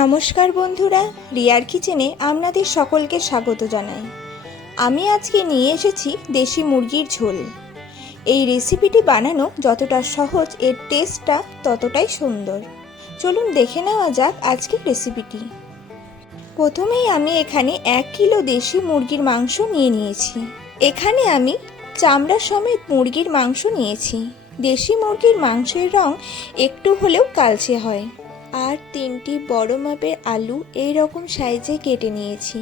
নমস্কার বন্ধুরা, রিয়ার কিচেনে আপনাদের সকলকে স্বাগত জানাই। আমি আজকে নিয়ে এসেছি দেশি মুরগির ঝোল। এই রেসিপিটি বানানো যতটা সহজ, এর টেস্টটা ততটাই সুন্দর। চলুন দেখে নেওয়া যাক আজকের রেসিপিটি প্রথমেই আমি এখানে এক কিলো দেশি মুরগির মাংস নিয়ে নিয়েছি। এখানে আমি চামড়া সমেত মুরগির মাংস নিয়েছি। দেশি মুরগির মাংসের রং একটু হলেও কালচে হয়। আর তিনটি বড় মাপের আলু এই রকম সাইজে কেটে নিয়েছি।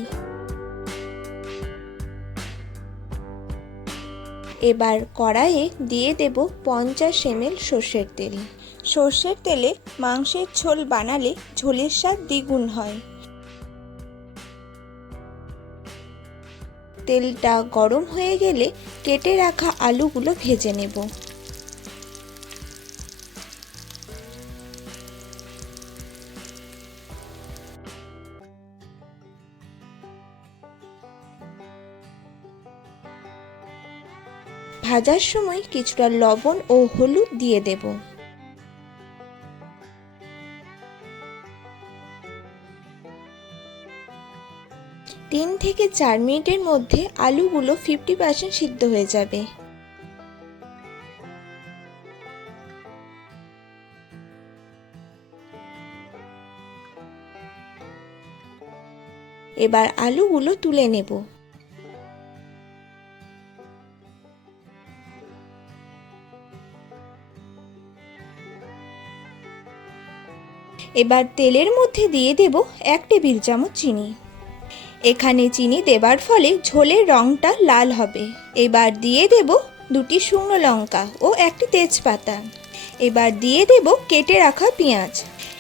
এবার কড়াইয়ে দিয়ে দেব পঞ্চাশ এমএল সর্ষের তেল। সর্ষের তেলে মাংসের ঝোল বানালে ঝোলের স্বাদ দ্বিগুণ হয়। তেলটা গরম হয়ে গেলে কেটে রাখা আলুগুলো ভেজে নেব। ভাজার সময় কিছুটা লবণ ও হলুদ দিয়ে দেব। তিন থেকে চার মিনিটের মধ্যে আলুগুলো ফিফটি পার্সেন্ট সিদ্ধ হয়ে যাবে। এবার আলুগুলো তুলে নেব। এবার তেলের মধ্যে দিয়ে দেব এক টেবিল চামচ চিনি। এখানে চিনি দেবার ফলে ঝোলের রঙটা লাল হবে। এবার দিয়ে দেব দুটি শুকনো লঙ্কা ও একটি তেজপাতা। এবার দিয়ে দেব কেটে রাখা পেঁয়াজ।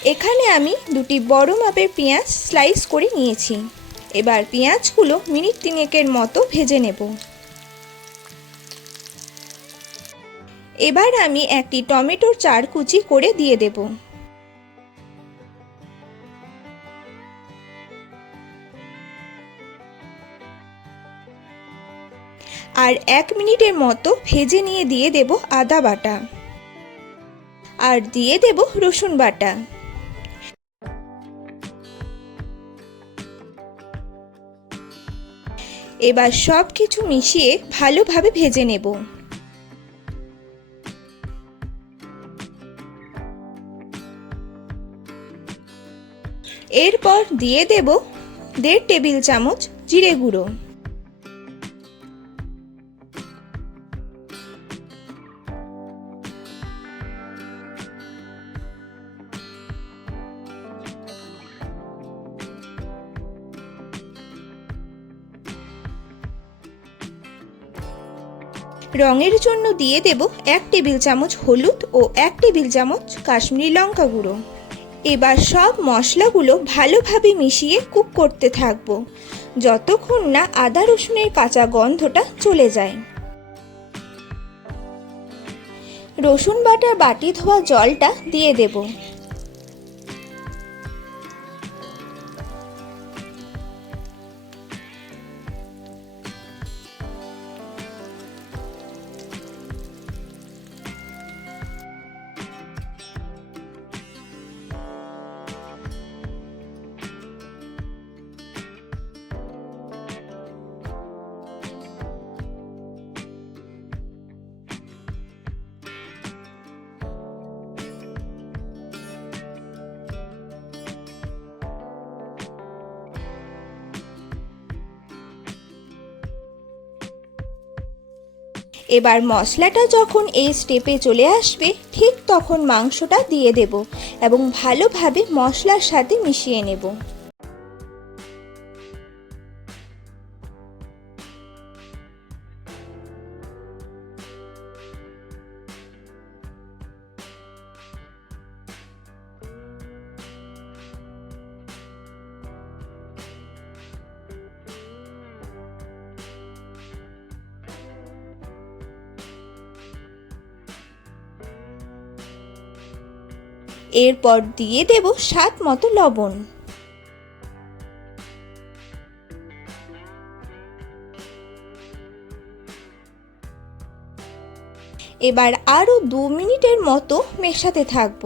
এখানে আমি দুটি বড় মাপের পেঁয়াজ স্লাইস করে নিয়েছি। এবার পেঁয়াজগুলো মিনিট তিনেকের মতো ভেজে নেব। এবার আমি একটি টমেটোর চার কুচি করে দিয়ে দেবো। আর এক মিনিটের মতো ভেজে নিয়ে দিয়ে দেব আদা বাটা। আর দিয়ে দেব রসুন বাটা। এবার সব কিছু মিশিয়ে ভালোভাবে ভেজে নেব। এরপর দিয়ে দেব দেড় টেবিল চামচ জিরে গুঁড়ো। রঙের জন্য দিয়ে দেব এক টেবিল চামচ হলুদ ও এক টেবিল চামচ কাশ্মীরি লঙ্কা গুঁড়ো। এবার সব মশলাগুলো ভালোভাবে মিশিয়ে কুক করতে থাকব, যতক্ষণ না আদা রসুনের কাঁচা গন্ধটা চলে যায়। রসুন বাটার বাটি ধোয়া জলটা দিয়ে দেবো। এবার মশলাটা যখন এই স্টেপে চলে আসবে, ঠিক তখন মাংসটা দিয়ে দেব এবং ভালোভাবে মশলার সাথে মিশিয়ে নেব। এরপর দিয়ে দেব স্বাদ মতো লবণ। এবার আরও দু মিনিটের মতো মেশাতে থাকব।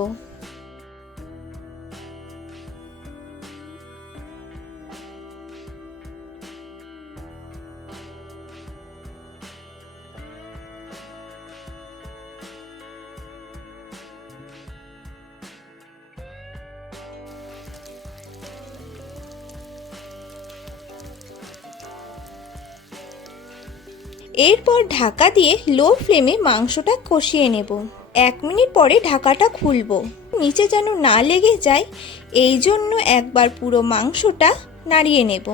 এরপর ঢাকা দিয়ে লো ফ্লেমে মাংসটা কষিয়ে নেব। এক মিনিট পরে ঢাকাটা খুলব। নিচে যেন না লেগে যায়, এই জন্য একবার পুরো মাংসটা নাড়িয়ে নেব।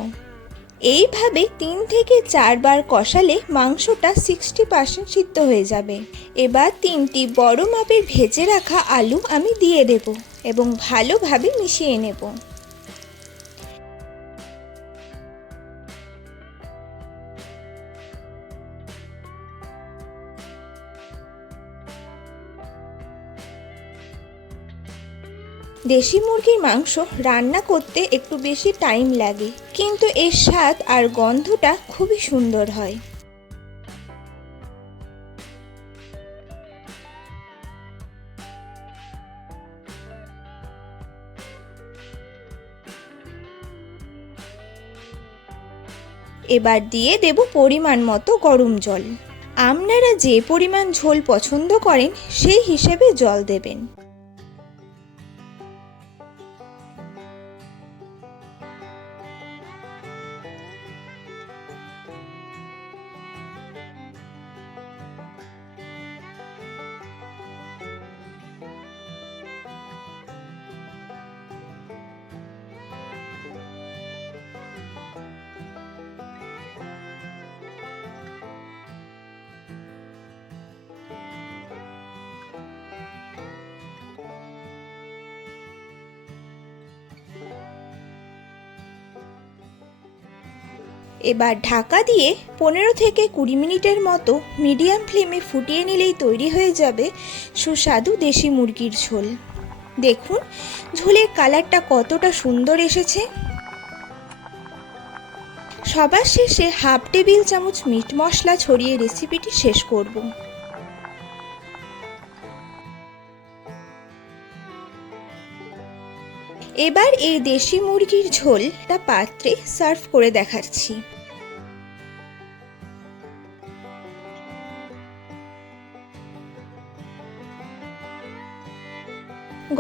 এইভাবে তিন থেকে চারবার কষালে মাংসটা সিক্সটি পার্সেন্ট সিদ্ধ হয়ে যাবে। এবার তিনটি বড় মাপের ভেজে রাখা আলু আমি দিয়ে দেব এবং ভালোভাবে মিশিয়ে নেব। দেশি মুরগির মাংস রান্না করতে একটু বেশি টাইম লাগে, কিন্তু এর স্বাদ আর গন্ধটা খুবই সুন্দর হয়। এবার দিয়ে দেব পরিমাণ মতো গরম জল। আপনারা যে পরিমাণ ঝোল পছন্দ করেন, সেই হিসেবে জল দেবেন। এবার ঢাকা দিয়ে পনেরো থেকে কুড়ি মিনিটের মতো মিডিয়াম ফ্লেমে ফুটিয়ে নিলেই তৈরি হয়ে যাবে সুস্বাদু দেশি মুরগির ঝোল। দেখুন, ঝোলের কালারটা কতটা সুন্দর এসেছে। সবার শেষে হাফ টেবিল চামচ মিট মশলা ছড়িয়ে রেসিপিটি শেষ করব। এবার এই দেশি মুরগির ঝোলটা পাত্রে সার্ভ করে দেখাচ্ছি।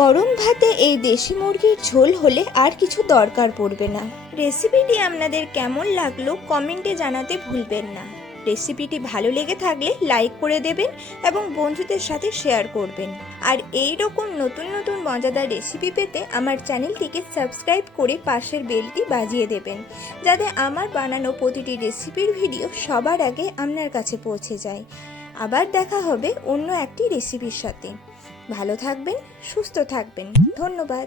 গরম ভাতে এই দেশি মুরগির ঝোল হলে আর কিছু দরকার পড়বে না। রেসিপিটি আপনাদের কেমন লাগল কমেন্টে জানাতে ভুলবেন না। রেসিপিটি ভালো লেগে থাকলে লাইক করে দেবেন এবং বন্ধুদের সাথে শেয়ার করবেন। আর এই রকম নতুন নতুন মজাদার রেসিপি পেতে আমার চ্যানেলটিকে সাবস্ক্রাইব করে পাশের বেলটি বাজিয়ে দেবেন, যাতে আমার বানানো প্রতিটি রেসিপির ভিডিও সবার আগে আপনার কাছে পৌঁছে যায়। আবার দেখা হবে অন্য একটি রেসিপির সাথে। ভালো থাকবেন, সুস্থ থাকবেন। ধন্যবাদ।